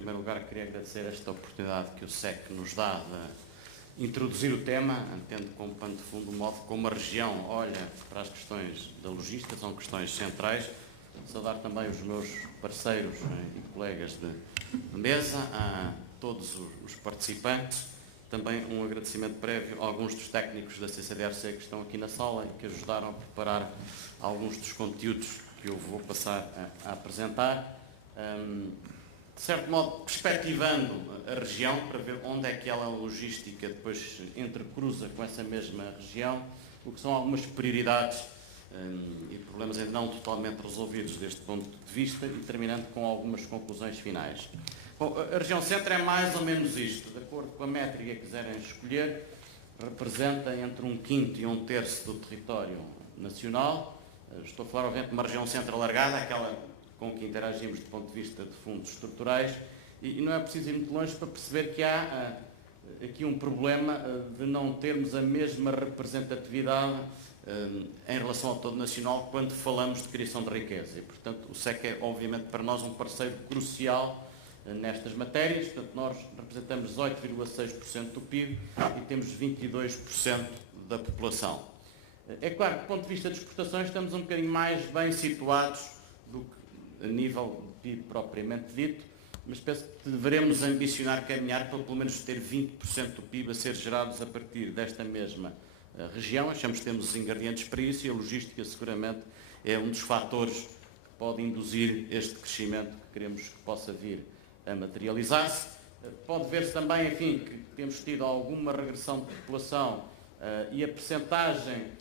Em primeiro lugar, queria agradecer esta oportunidade que o SEC nos dá de introduzir o tema, tendo como pano de fundo o modo como a região olha para as questões da logística, são questões centrais. Saudar também os meus parceiros e colegas de mesa, a todos os participantes. Também um agradecimento prévio a alguns dos técnicos da CCDRC que estão aqui na sala e que ajudaram a preparar alguns dos conteúdos que eu vou passar a apresentar. De certo modo, perspectivando a região para ver onde é que ela, a logística, depois entrecruza com essa mesma região, o que são algumas prioridades e problemas ainda não totalmente resolvidos deste ponto de vista, e terminando com algumas conclusões finais. Bom, a região centro é mais ou menos isto, de acordo com a métrica que quiserem escolher, representa entre 1/5 e 1/3 do território nacional. Estou a falar, obviamente, de uma região centro alargada, aquela com que interagimos do ponto de vista de fundos estruturais, e não é preciso ir muito longe para perceber que há aqui um problema de não termos a mesma representatividade em relação ao todo nacional quando falamos de criação de riqueza. E, portanto, o SEC é, obviamente, para nós um parceiro crucial nestas matérias. Portanto, nós representamos 18,6% do PIB e temos 22% da população. É claro que, do ponto de vista de exportações, estamos um bocadinho mais bem situados do que a nível de PIB propriamente dito, mas penso que devemos ambicionar caminhar para pelo menos ter 20% do PIB a ser gerados a partir desta mesma região. Achamos que temos os ingredientes para isso e a logística seguramente é um dos fatores que pode induzir este crescimento que queremos que possa vir a materializar-se. Pode ver-se também, enfim, que temos tido alguma regressão de população e a percentagem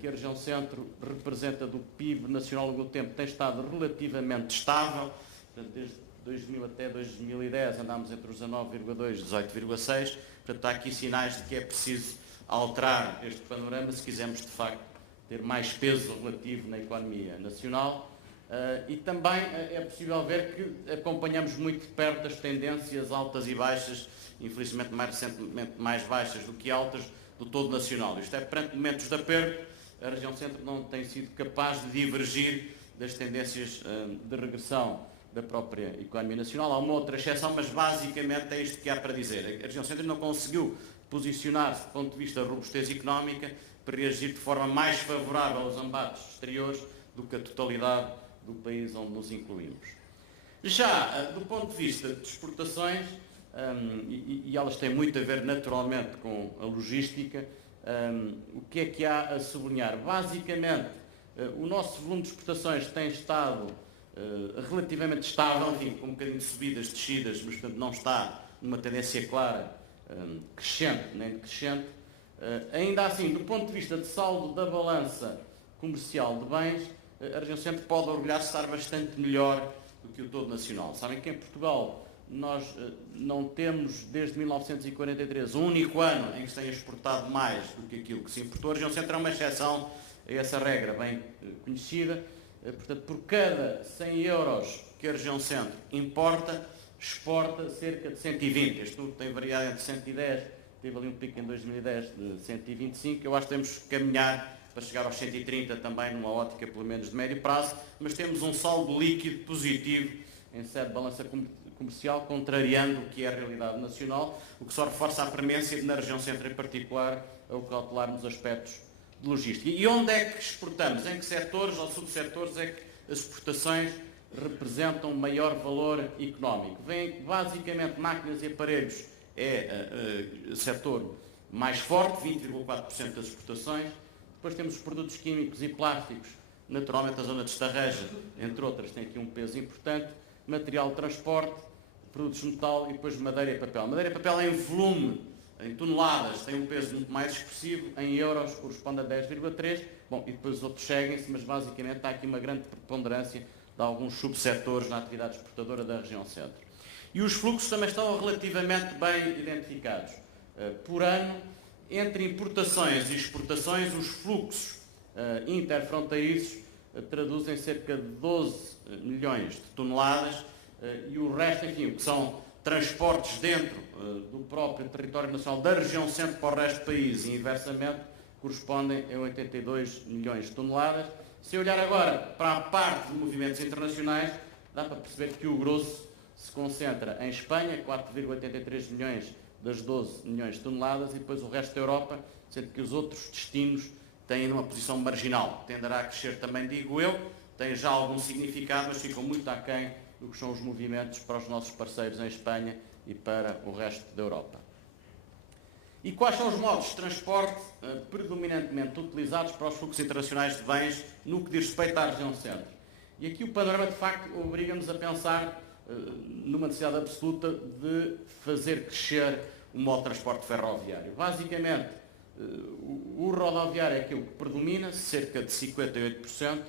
que a região centro representa do PIB nacional ao longo do tempo tem estado relativamente estável. Portanto, desde 2000 até 2010 andámos entre os 19,2% e 18,6%. Portanto, há aqui sinais de que é preciso alterar este panorama se quisermos, de facto, ter mais peso relativo na economia nacional. E também é possível ver que acompanhamos muito de perto as tendências altas e baixas, infelizmente mais recentemente mais baixas do que altas, do todo nacional. Isto é, perante momentos de aperto, a região centro não tem sido capaz de divergir das tendências de regressão da própria economia nacional. Há uma outra exceção, mas basicamente é isto que há para dizer. A região centro não conseguiu posicionar-se do ponto de vista da robustez económica para reagir de forma mais favorável aos embates exteriores do que a totalidade do país onde nos incluímos. Já do ponto de vista de exportações, e elas têm muito a ver naturalmente com a logística, o que é que há a sublinhar? Basicamente, o nosso volume de exportações tem estado relativamente estável, enfim, com um bocadinho de subidas, descidas, mas portanto não está numa tendência clara, crescente nem decrescente. Ainda assim, do ponto de vista de saldo da balança comercial de bens, a região centro pode orgulhar-se de estar bastante melhor do que o todo nacional. Sabem que em Portugal nós não temos, desde 1943, um único ano em que se tenha exportado mais do que aquilo que se importou. A região centro é uma exceção a essa regra bem conhecida. Portanto, por cada 100 euros que a região centro importa, exporta cerca de 120. Este número tem variado entre 110, teve ali um pico em 2010 de 125. Eu acho que temos que caminhar para chegar aos 130 também numa ótica pelo menos de médio prazo, mas temos um saldo líquido positivo em sede de balança comercial, contrariando o que é a realidade nacional, o que só reforça a premência na região centro em particular, ao cautelarmos aspectos de logística. E onde é que exportamos? Em que setores ou subsetores é que as exportações representam maior valor económico? Vêm que basicamente máquinas e aparelhos é o setor mais forte, 20,4% das exportações. Depois temos os produtos químicos e plásticos, naturalmente a zona de Estarreja, entre outras, tem aqui um peso importante. Material de transporte, produtos de metal e depois madeira e papel. Madeira e papel em volume, em toneladas, tem um peso muito mais expressivo, em euros corresponde a 10,3%. Bom, e depois os outros seguem-se, mas basicamente há aqui uma grande preponderância de alguns subsetores na atividade exportadora da região centro. E os fluxos também estão relativamente bem identificados. Por ano, entre importações e exportações, os fluxos interfronteiriços traduzem cerca de 12 milhões de toneladas e o resto, enfim, que são transportes dentro do próprio território nacional da região centro para o resto do país e inversamente correspondem a 82 milhões de toneladas. Se olhar agora para a parte de movimentos internacionais, dá para perceber que o grosso se concentra em Espanha, 4,83 milhões das 12 milhões de toneladas, e depois o resto da Europa, sendo que os outros destinos têm uma posição marginal. Tenderá a crescer também, digo eu, tem já algum significado, mas ficam muito aquém do que são os movimentos para os nossos parceiros em Espanha e para o resto da Europa. E quais são os modos de transporte predominantemente utilizados para os fluxos internacionais de bens no que diz respeito à região centro? E aqui o panorama, de facto, obriga-nos a pensar numa necessidade absoluta de fazer crescer o modo de transporte ferroviário. Basicamente, o rodoviário é aquilo que predomina, cerca de 58%,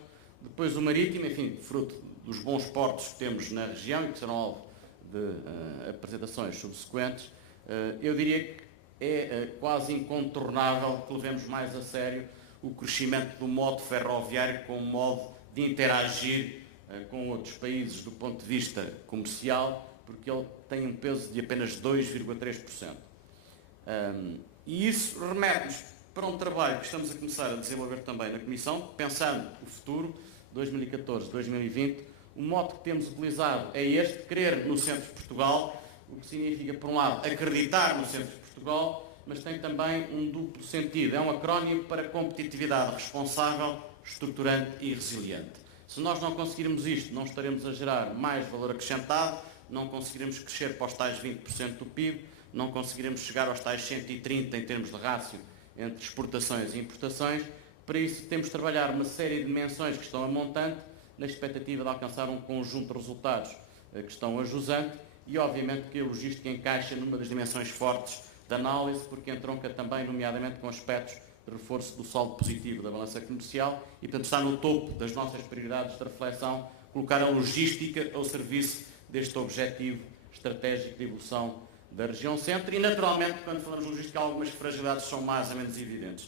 depois o marítimo, enfim, fruto dos bons portos que temos na região e que serão alvo de apresentações subsequentes, eu diria que é quase incontornável que levemos mais a sério o crescimento do modo ferroviário como modo de interagir com outros países do ponto de vista comercial, porque ele tem um peso de apenas 2,3%. E isso remete-nos para um trabalho que estamos a começar a desenvolver também na Comissão, pensando o futuro, 2014, 2020. O modo que temos utilizado é este, querer no centro de Portugal, o que significa, por um lado, acreditar no centro de Portugal, mas tem também um duplo sentido. É um acrónimo para competitividade responsável, estruturante e resiliente. Se nós não conseguirmos isto, não estaremos a gerar mais valor acrescentado, não conseguiremos crescer para os tais 20% do PIB, não conseguiremos chegar aos tais 130 em termos de rácio entre exportações e importações. Para isso temos de trabalhar uma série de dimensões que estão a montante, na expectativa de alcançar um conjunto de resultados que estão a jusante, e obviamente que a logística encaixa numa das dimensões fortes da análise, porque entronca também, nomeadamente, com aspectos de reforço do saldo positivo da balança comercial e, portanto, está no topo das nossas prioridades de reflexão, colocar a logística ao serviço deste objetivo estratégico de evolução da região centro e, naturalmente, quando falamos de logística, algumas fragilidades são mais ou menos evidentes.